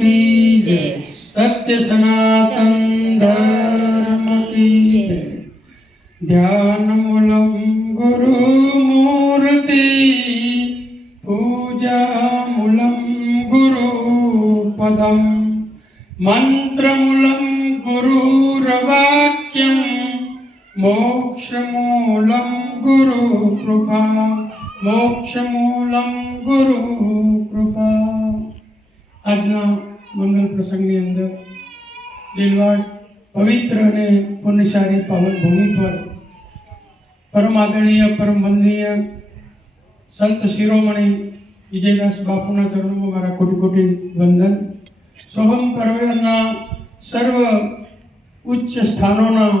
की जय सत्य सनातन धर्म की जय ध्यानमूलं गुरु पूजामूलं गुरुपदं मन्त्रमूलं गुरुरवाक्यं मोक्षमूलं गुरुकृपा मोक्षमूलं गुरुः આજના મંગલ પ્રસંગની અંદર દિલવાડ પવિત્ર અને પુણ્યશાળી પાવન ભૂમિ પર પરમ આદરણીય, પરમ વંદનીય સંત શિરોમણી વિજયદાસ બાપુના ચરણોમાં મારા કોટી કોટી વંદન. સોહમ પરવેરના સર્વ ઉચ્ચ સ્થાનોના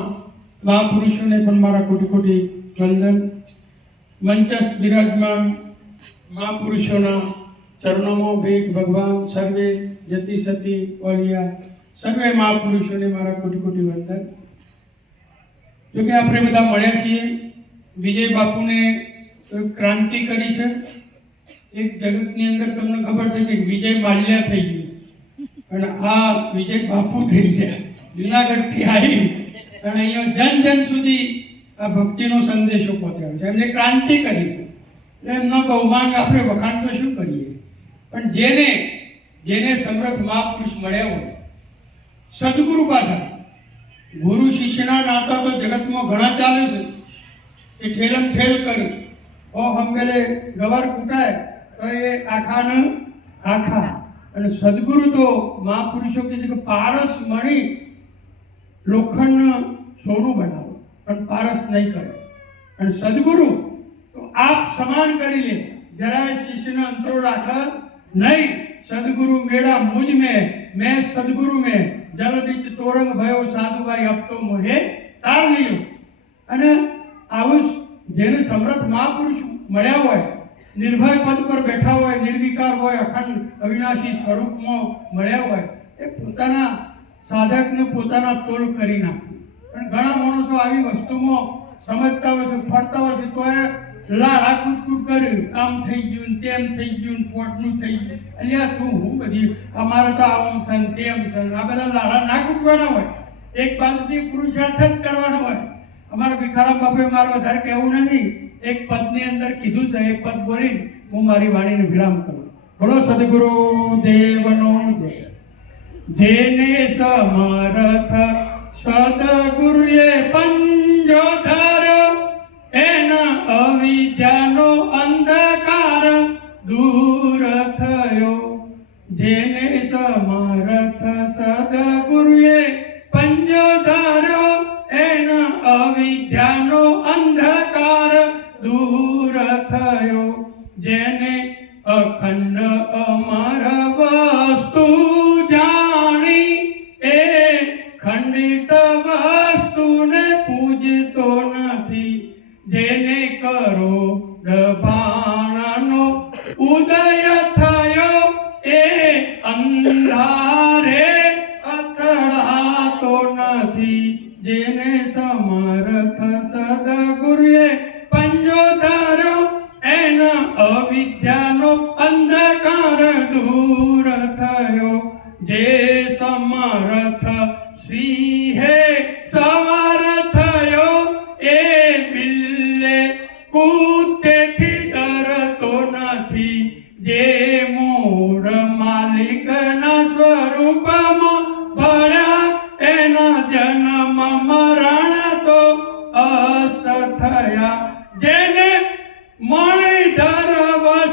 મહાપુરુષોને પણ મારા કોટી કોટી વંદન. મંચસ બિરાજમાન મહાપુરુષોના ચરણોમાં ભેગ ભગવાન, સર્વે જતી સતી ઓલિયા સર્વે મહાપુરુષોને મારા કોટી કોટી વંદન. જોકે આપણે બધા મળ્યા છીએ. વિજય બાપુને ક્રાંતિ કરી છે. એક જગતની અંદર તમને ખબર છે કે વિજય માલ્યા થઈ ગયું. અને આ વિજય બાપુ થઈ ગયા. જુનાગઢથી આવી અને અહીંયા જન જન સુધી આ ભક્તિનો સંદેશો પહોંચાડ્યો છે. એમને ક્રાંતિ કરી છે. એટલે એમનો બહુમાન આપણે વખાણ તો શું કરીએ? પણ જેને જેને સમર્થ મહાપુરુષ મળ્યા હોય, સદગુરુ પાછા, ગુરુ શિષ્યના નાતા તો જગતમાં ઘણા ચાલે છે. કે ઠેલમ ઠેલ કર્યું ઓ હંમેલે ગવાર કૂટાય, તો એ આખાને આખા. અને સદગુરુ તો મહાપુરુષો કહે છે કે પારસ મણી લોખંડ સોનું બનાવો, પણ પારસ નહીં કરે. અને સદગુરુ તો આપ સમાન કરી લે, જરાય શિષ્યના અંતરો રાખે નહીં, સદગુરુ મેળા મુજ મેં મેં સદગુરુ મેં જલ બીચ તોરંગ ભયો સાધુભાઈ અબ તો મોહે તાર લીયો અને આવું જેને સમર્થ મહાપુરુષ મળ્યા હોય, નિર્ભય પદ પર બેઠા હોય, નિર્વિકાર હોય, અખંડ અવિનાશી સ્વરૂપમાં મળ્યા હોય, એ પોતાના સાધકને પોતાના તોલ કરી નાખે. પણ ઘણા માણસો આવી વસ્તુમાં સમજતા હોય છે, ફરતા હોય છે, તો એ લાળા કૂટકૂટ કર્યું, આમ થઈ ગયું, તેમ થઈ ગયું પોટનું થઈ ગયું. અલ્યા, તું હું બધી, અમારે તો આમ છે તેમ છે આ બધા લાળા ના કૂટવાના હોય. એક બાજુથી પુરુષાર્થ જ કરવાનો હોય. અમારા ભિખારા બાપે મારે વધારે કહેવું નથી. એક પદની અંદર કીધું છે, એક પદ બોલી હું મારી વાણીને વિરામ કરું. બોલો, સદગુરુ દેવનો જય જેને સમર્થ સદગુરુએ જેને અખંડ અમર વસ્તુ જાણી, એ ખંડિત વસ્તુને પૂજતો નથી. જેને કરો ભાણનો ઉદય થયો, એ અંધારે અથડાતો નથી. જેને એના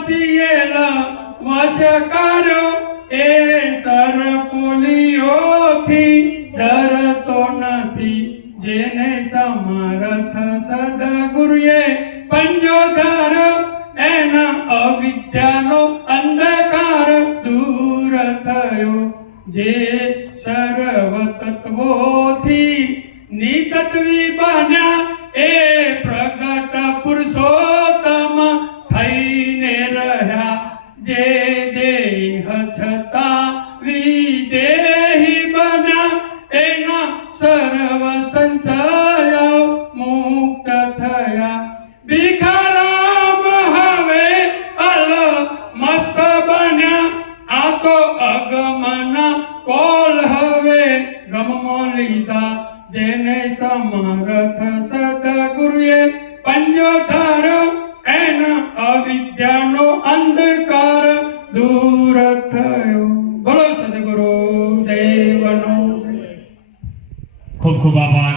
વસિયેલા વશકારો એ સરપુલીઓથી પંજો ધર્યો એના અવિદ્યાનો અંધકાર દૂર થયો. જે સર્વ તત્વોથી બન્યા કોલ હવે ગમો લીધા જેને સમરથ સદગુરુએ પંજો ધારો એના અવિદ્યાનો અંધકાર